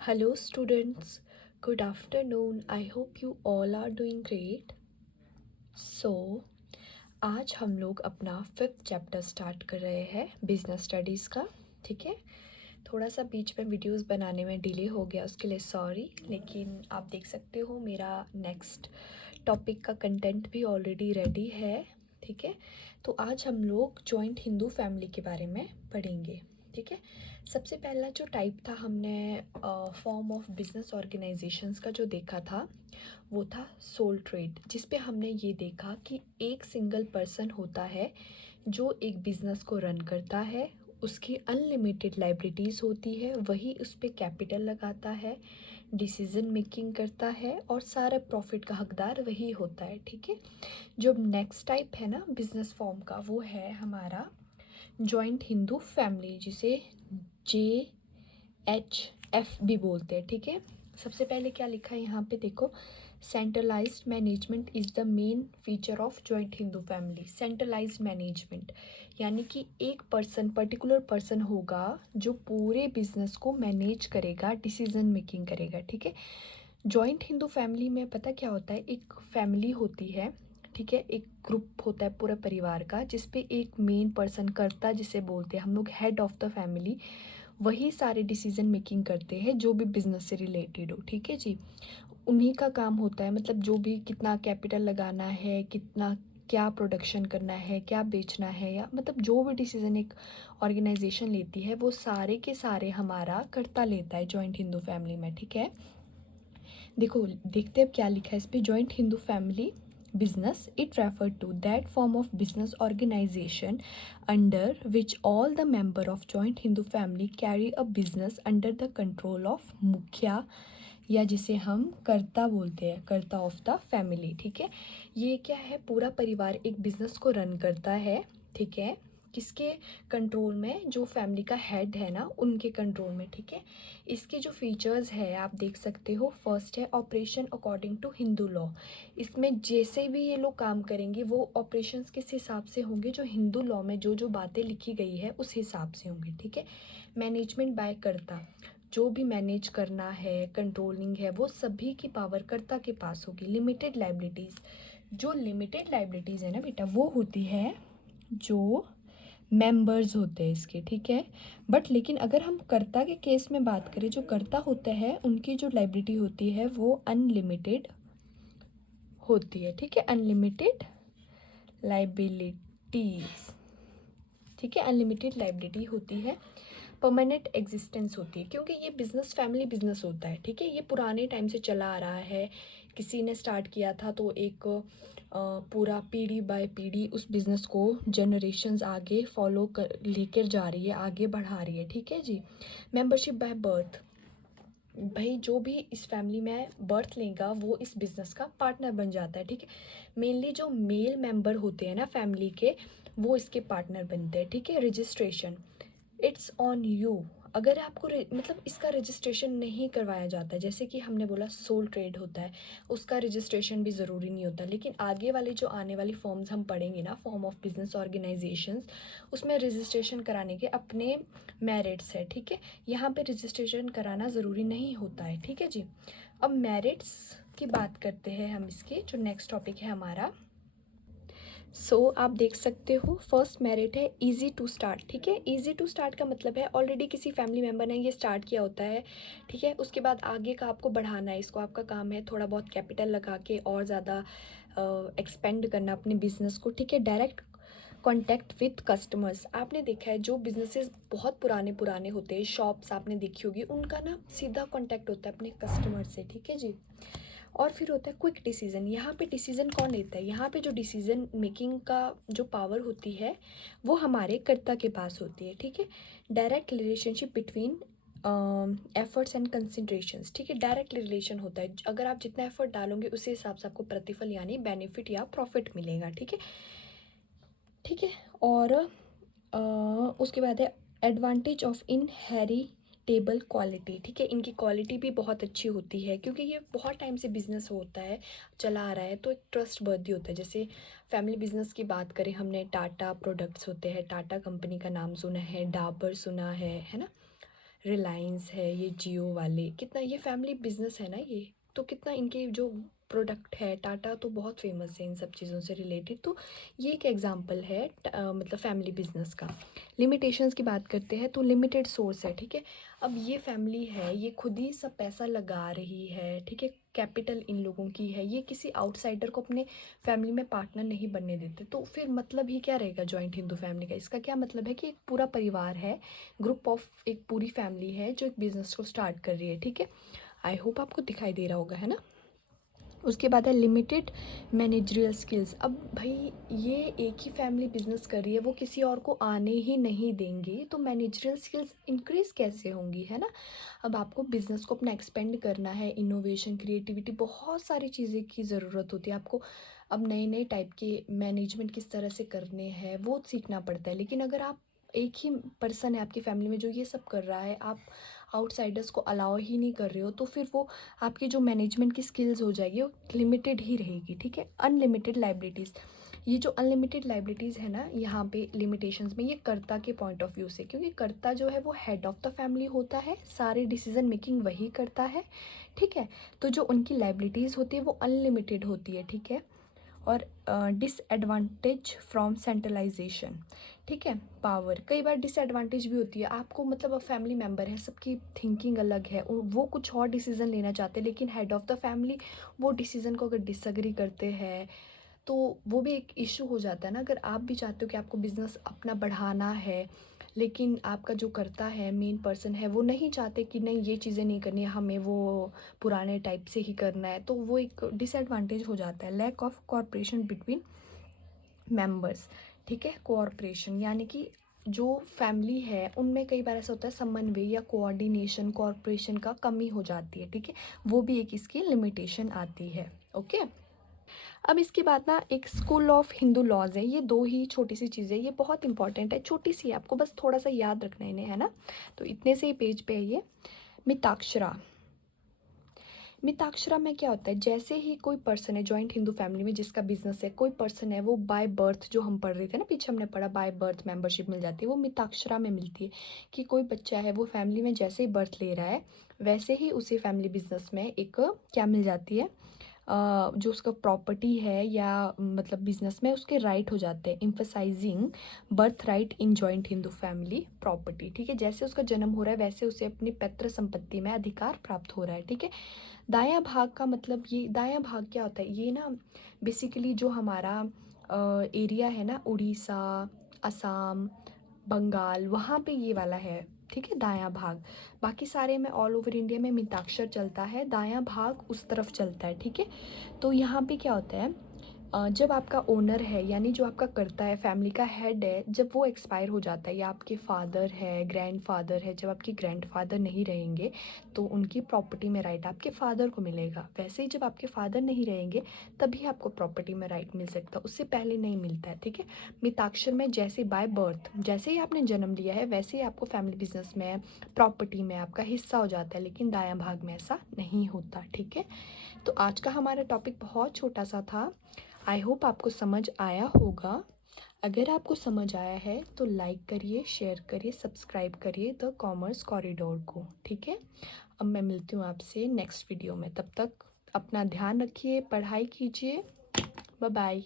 Hello, students. Good afternoon. I hope you all are doing great. So, आज हम लोग अपना फिफ्थ चैप्टर स्टार्ट कर रहे हैं बिजनेस स्टडीज़ का। ठीक है, थोड़ा सा बीच में वीडियोस बनाने में डिले हो गया, उसके लिए सॉरी। लेकिन आप देख सकते हो मेरा नेक्स्ट टॉपिक का कंटेंट भी ऑलरेडी रेडी है। ठीक है, तो आज हम लोग जॉइंट हिंदू फैमिली के बारे में पढ़ेंगे। ठीक है, सबसे पहला जो टाइप था हमने फॉर्म ऑफ बिजनेस ऑर्गेनाइजेशंस का जो देखा था वो था सोल ट्रेड, जिस पे हमने ये देखा कि एक सिंगल पर्सन होता है जो एक बिज़नेस को रन करता है, उसकी अनलिमिटेड लाइबिलिटीज़ होती है, वही उस पर कैपिटल लगाता है, डिसीजन मेकिंग करता है और सारा प्रॉफिट का हकदार वही होता है। ठीक है, जो नेक्स्ट टाइप है ना बिजनेस फॉर्म का, वो है हमारा जॉइंट हिंदू फैमिली, जिसे JHF भी बोलते हैं। ठीक है, सबसे पहले क्या लिखा है यहाँ पे देखो, centralised management is the main feature of joint Hindu family. Centralised management यानी कि एक पर्सन, पर्टिकुलर पर्सन होगा जो पूरे बिजनेस को मैनेज करेगा, डिसीजन मेकिंग करेगा। ठीक है, जॉइंट हिंदू फैमिली में पता क्या होता है, एक फैमिली होती है। ठीक है, एक ग्रुप होता है पूरे परिवार का, जिसपे एक मेन पर्सन करता, जिसे बोलते हैं हम लोग हेड ऑफ द फैमिली, वही सारे डिसीजन मेकिंग करते हैं जो भी बिजनेस से रिलेटेड हो। ठीक है जी, उन्हीं का काम होता है, मतलब जो भी कितना कैपिटल लगाना है, कितना क्या प्रोडक्शन करना है, क्या बेचना है, या मतलब जो भी डिसीजन एक ऑर्गेनाइजेशन लेती है वो सारे के सारे हमारा करता लेता है जॉइंट हिंदू फैमिली में। ठीक है, देखो देखते हैं क्या लिखा है इस पे। Joint Hindu family business, it referred to that form of business organization under which all the member of joint Hindu family carry a business under the control of मुखिया, या जिसे हम कर्ता बोलते हैं, कर्ता ऑफ द फैमिली। ठीक है, ये क्या है, पूरा परिवार एक बिजनेस को रन करता है। ठीक है, किसके कंट्रोल में, जो फैमिली का हेड है ना उनके कंट्रोल में। ठीक है, इसके जो फीचर्स है आप देख सकते हो, फर्स्ट है operation according to Hindu law. इसमें जैसे भी ये लोग काम करेंगे वो ऑपरेशंस किस हिसाब से होंगे, जो हिंदू लॉ में जो जो बातें लिखी गई है उस हिसाब से होंगे। ठीक है, मैनेजमेंट बाय कर्ता, जो भी मैनेज करना है, कंट्रोलिंग है, वो सभी की पावर कर्ता के पास होगी। लिमिटेड लाइबिलिटीज़, जो लिमिटेड लाइबिलिटीज़ है ना बेटा, वो होती है जो मेंबर्स होते हैं इसके। ठीक है, बट लेकिन अगर हम कर्ता के केस में बात करें, जो कर्ता होते हैं उनकी जो लाइबिलिटी होती है वो अनलिमिटेड होती है। ठीक है, अनलिमिटेड लाइबिलिटीज़। ठीक है, अनलिमिटेड लाइबिलिटी होती है, परमानेंट एग्जिस्टेंस होती है, क्योंकि ये बिजनेस फैमिली बिजनेस होता है। ठीक है, ये पुराने टाइम से चला आ रहा है, किसी ने स्टार्ट किया था तो एक पूरा पीढ़ी बाय पीढ़ी उस बिज़नेस को जनरेशन्स आगे फॉलो कर लेकर जा रही है, आगे बढ़ा रही है। ठीक है जी, मेंबरशिप बाय बर्थ, भाई जो भी इस फैमिली में बर्थ लेगा वो इस बिज़नेस का पार्टनर बन जाता है। ठीक है, मेनली जो मेल मेंबर होते हैं ना फैमिली के, वो इसके पार्टनर बनते हैं। ठीक है, रजिस्ट्रेशन, इट्स ऑन यू। अगर आपको मतलब इसका रजिस्ट्रेशन नहीं करवाया जाता, जैसे कि हमने बोला सोल ट्रेड होता है, उसका रजिस्ट्रेशन भी ज़रूरी नहीं होता, लेकिन आगे वाली जो आने वाली फॉर्म्स हम पढ़ेंगे ना, फॉर्म ऑफ बिजनेस ऑर्गेनाइजेशंस, उसमें रजिस्ट्रेशन कराने के अपने मेरिट्स है। ठीक है, यहाँ पे रजिस्ट्रेशन कराना ज़रूरी नहीं होता है। ठीक है जी, अब मेरिट्स की बात करते हैं हम, इसके जो नेक्स्ट टॉपिक है हमारा। आप देख सकते हो फर्स्ट मेरिट है इजी टू स्टार्ट। ठीक है, इजी टू स्टार्ट का मतलब है ऑलरेडी किसी फैमिली मेम्बर ने ये स्टार्ट किया होता है। ठीक है, उसके बाद आगे का आपको बढ़ाना है इसको, आपका काम है थोड़ा बहुत कैपिटल लगा के और ज़्यादा एक्सपेंड करना अपने बिजनेस को। ठीक है, डायरेक्ट कॉन्टैक्ट विथ कस्टमर्स, आपने देखा है जो बिजनेसेस बहुत पुराने पुराने होते हैं, शॉप्स आपने देखी होगी, उनका ना सीधा कॉन्टैक्ट होता है अपने कस्टमर से। ठीक है जी, और फिर होता है क्विक डिसीजन। यहाँ पे डिसीजन कौन लेता है, यहाँ पे जो डिसीजन मेकिंग का जो पावर होती है वो हमारे कर्ता के पास होती है। ठीक है, direct relationship between efforts and considerations. ठीक है, डायरेक्ट रिलेशन होता है, अगर आप जितना एफर्ट डालोगे उसी हिसाब से आपको प्रतिफल यानी बेनिफिट या प्रॉफिट मिलेगा। ठीक है, ठीक है, और उसके बाद है एडवांटेज ऑफ इनहेरिटेबल क्वालिटी। ठीक है, इनकी क्वालिटी भी बहुत अच्छी होती है, क्योंकि ये बहुत टाइम से बिजनेस होता है, चला आ रहा है, तो एक ट्रस्ट वर्दी होता है। जैसे फैमिली बिजनेस की बात करें, हमने टाटा प्रोडक्ट्स होते हैं, टाटा कंपनी का नाम सुना है, डाबर सुना है ना, रिलायंस है, ये जियो वाले, कितना ये फैमिली बिजनेस है ना ये, तो कितना इनके जो प्रोडक्ट है, टाटा तो बहुत फेमस है इन सब चीज़ों से रिलेटेड। तो ये एक एग्जांपल है मतलब फैमिली बिजनेस का। लिमिटेशंस की बात करते हैं तो लिमिटेड सोर्स है, ठीक है। अब ये फैमिली है, ये खुद ही सब पैसा लगा रही है, ठीक है, कैपिटल इन लोगों की है, ये किसी आउटसाइडर को अपने फैमिली में पार्टनर नहीं बनने देते, तो फिर मतलब ही क्या रहेगा जॉइंट हिंदू फैमिली का। इसका क्या मतलब है कि एक पूरा परिवार है, ग्रुप ऑफ एक पूरी फैमिली है जो एक बिजनेस को स्टार्ट कर रही है, ठीक है। आई होप आपको दिखाई दे रहा होगा, है ना। उसके बाद है लिमिटेड मैनेजरियल स्किल्स। अब भाई ये एक ही फैमिली बिजनेस कर रही है, वो किसी और को आने ही नहीं देंगे, तो मैनेजरियल स्किल्स इंक्रीज कैसे होंगी, है ना। अब आपको बिजनेस को अपना एक्सपेंड करना है, इनोवेशन, क्रिएटिविटी, बहुत सारी चीज़ें की ज़रूरत होती है आपको। अब नए नए टाइप के मैनेजमेंट किस तरह से करने हैं वो सीखना पड़ता है। लेकिन अगर आप एक ही पर्सन है आपकी फैमिली में जो ये सब कर रहा है, आप आउटसाइडर्स को अलाउ ही नहीं कर रहे हो, तो फिर वो आपकी जो मैनेजमेंट की स्किल्स हो जाएगी वो लिमिटेड ही रहेगी, ठीक है। अनलिमिटेड लाइबिलिटीज़, ये जो अनलिमिटेड लाइबिलिटीज़ है ना, यहाँ पे लिमिटेशंस में, ये कर्ता के पॉइंट ऑफ व्यू से, क्योंकि कर्ता जो है वो हेड ऑफ द फैमिली होता है, सारे डिसीजन मेकिंग वही करता है, ठीक है। तो जो उनकी लाइबिलिटीज़ होती है वो अनलिमिटेड होती है, ठीक है। और डिसएडवांटेज फ्रॉम सेंट्रलाइजेशन, ठीक है। पावर, कई बार डिसएडवांटेज भी होती है आपको, मतलब अब फैमिली मेम्बर है, सबकी थिंकिंग अलग है, वो कुछ और डिसीजन लेना चाहते हैं, लेकिन हेड ऑफ द फैमिली वो डिसीजन को अगर डिसएग्री करते हैं तो वो भी एक इशू हो जाता है ना। अगर आप भी चाहते हो कि आपको बिज़नेस अपना बढ़ाना है, लेकिन आपका जो करता है मेन पर्सन है वो नहीं चाहते कि नहीं ये चीज़ें नहीं करनी है, हमें वो पुराने टाइप से ही करना है, तो वो एक डिसएडवांटेज हो जाता है। Lack of cooperation between members, ठीक है। कोऑपरेशन यानी कि जो फैमिली है उनमें कई बार ऐसा होता है समन्वय या कोऑर्डिनेशन, कोऑपरेशन का कमी हो जाती है, ठीक है। वो भी एक इसकी लिमिटेशन आती है, ओके। अब इसके बाद ना एक स्कूल ऑफ हिंदू लॉज है, ये दो ही छोटी सी चीज़ें, ये बहुत इंपॉर्टेंट है, छोटी सी है, आपको बस थोड़ा सा याद रखना है इन्हें, है ना। तो इतने से ही पेज पे है ये। मिताक्षरा, मिताक्षरा में क्या होता है, जैसे ही कोई पर्सन है जॉइंट हिंदू फैमिली में जिसका बिजनेस है, कोई पर्सन है वो बाय बर्थ, जो हम पढ़ रहे थे ना पीछे हमने पढ़ा, बाय बर्थ मेंबरशिप मिल जाती है, वो मिताक्षरा में मिलती है। कि कोई बच्चा है वो फैमिली में जैसे ही बर्थ ले रहा है वैसे ही उसे फैमिली बिजनेस में एक क्या मिल जाती है, जो उसका प्रॉपर्टी है या मतलब बिजनेस में उसके राइट हो जाते हैं। Emphasising birth right in joint Hindu family property, ठीक है। जैसे उसका जन्म हो रहा है वैसे उसे अपनी पैतृक संपत्ति में अधिकार प्राप्त हो रहा है, ठीक है। दायां भाग का मतलब, ये दायां भाग क्या होता है, ये ना बेसिकली जो हमारा एरिया है ना, उड़ीसा, असम, बंगाल, वहाँ पे ये वाला है, ठीक है, दायां भाग। बाकी सारे में ऑल ओवर इंडिया में मिताक्षर चलता है, दायां भाग उस तरफ चलता है, ठीक है। तो यहाँ पे क्या होता है, जब आपका ओनर है यानी जो आपका करता है, फैमिली का हेड है, जब वो एक्सपायर हो जाता है या आपके फादर है, ग्रैंडफादर है, जब आपके ग्रैंडफादर नहीं रहेंगे तो उनकी प्रॉपर्टी में राइट आपके फादर को मिलेगा। वैसे ही जब आपके फादर नहीं रहेंगे तभी आपको प्रॉपर्टी में राइट मिल सकता है, उससे पहले नहीं मिलता है, ठीक है। मिताक्षर में जैसे बाय बर्थ, जैसे ही आपने जन्म लिया है वैसे ही आपको फैमिली बिजनेस में, प्रॉपर्टी में आपका हिस्सा हो जाता है, लेकिन दायां भाग में ऐसा नहीं होता, ठीक है। तो आज का हमारा टॉपिक बहुत छोटा सा था, आई होप आपको समझ आया होगा। अगर आपको समझ आया है तो लाइक करिए, शेयर करिए, सब्सक्राइब करिए द कॉमर्स कॉरिडोर को, ठीक है। अब मैं मिलती हूँ आपसे नेक्स्ट वीडियो में, तब तक अपना ध्यान रखिए, पढ़ाई कीजिए, बाय बाय।